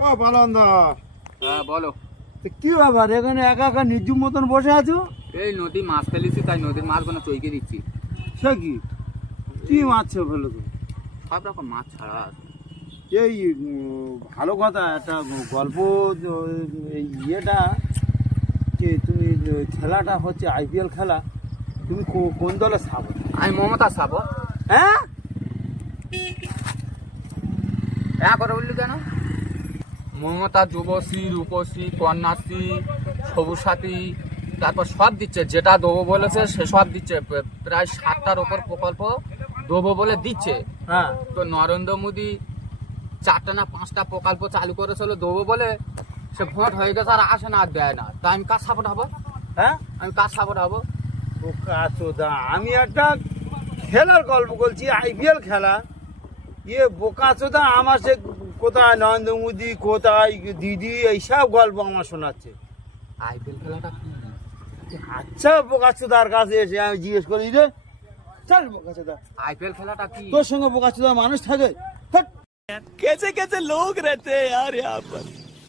ও বালন্দা, হ্যাঁ বলো। কি ব্যাপার এখানে একা একা নির্জুম মতন বসে আছো? এই নদী মাছ ফেলেছি, তাই নদীর মাছগুলো চইকে দিচ্ছি। সে কি কি মাছ ফেলো তো? সব রকম মাছ ছাড়া আছে। এই ভালো কথা, একটা গল্প। এই ইয়েটা যে তুমি খেলাটা হচ্ছে আইপিএল খেলা, তুমি কোন দলে সাপোর্ট? আমি মমতা সাপোর্ট। হ্যাঁ হ্যাঁ করে বললি কেন? মমতা যুবশ্রী, রূপশ্রী, কন্যাশ্রী, সবুজ সাথী, তারপর সব দিচ্ছে, যেটা দেবো বলেছে সেসব দিচ্ছে। প্রায় 7টার ওপর প্রকল্প দেবো বলে দিচ্ছে। হ্যাঁ তো নরেন্দ্র মোদী 4টা না 5টা প্রকল্প চালু করেছিল দেবো বলে, সে ভোট হয়ে গেছে আর আসে না, আর দেয় না। তা আমি কার সাপোর্ট হবো? হ্যাঁ আমি কার সাপোর্ট হবো? বোকা চোদা, আমি একটা খেলার গল্প বলছি, আইপিএল খেলা। বোকা চোদা আমার সে কোথায় নরেন্দ্র মোদী, কোথায় দিদি, এইসব গল্প আমার শোনাচ্ছে। আইপিএল খেলাটা কি? আচ্ছা বোকা চোদার কাছে এসে আমি জিজ্ঞেস করি রে, চল বোকা চোদা, আইপিএল খেলাটা কি? তোর সঙ্গে বোকা চোদা মানুষ থাকে? कैसे कैसे लोग रहते हैं यार यहाँ पर।